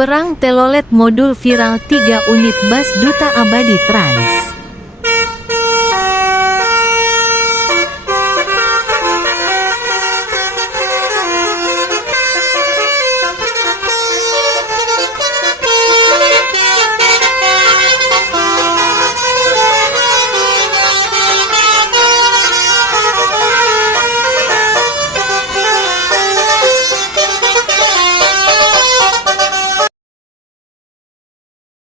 Perang telolet modul viral 3 unit bas Duta Abadi Trans.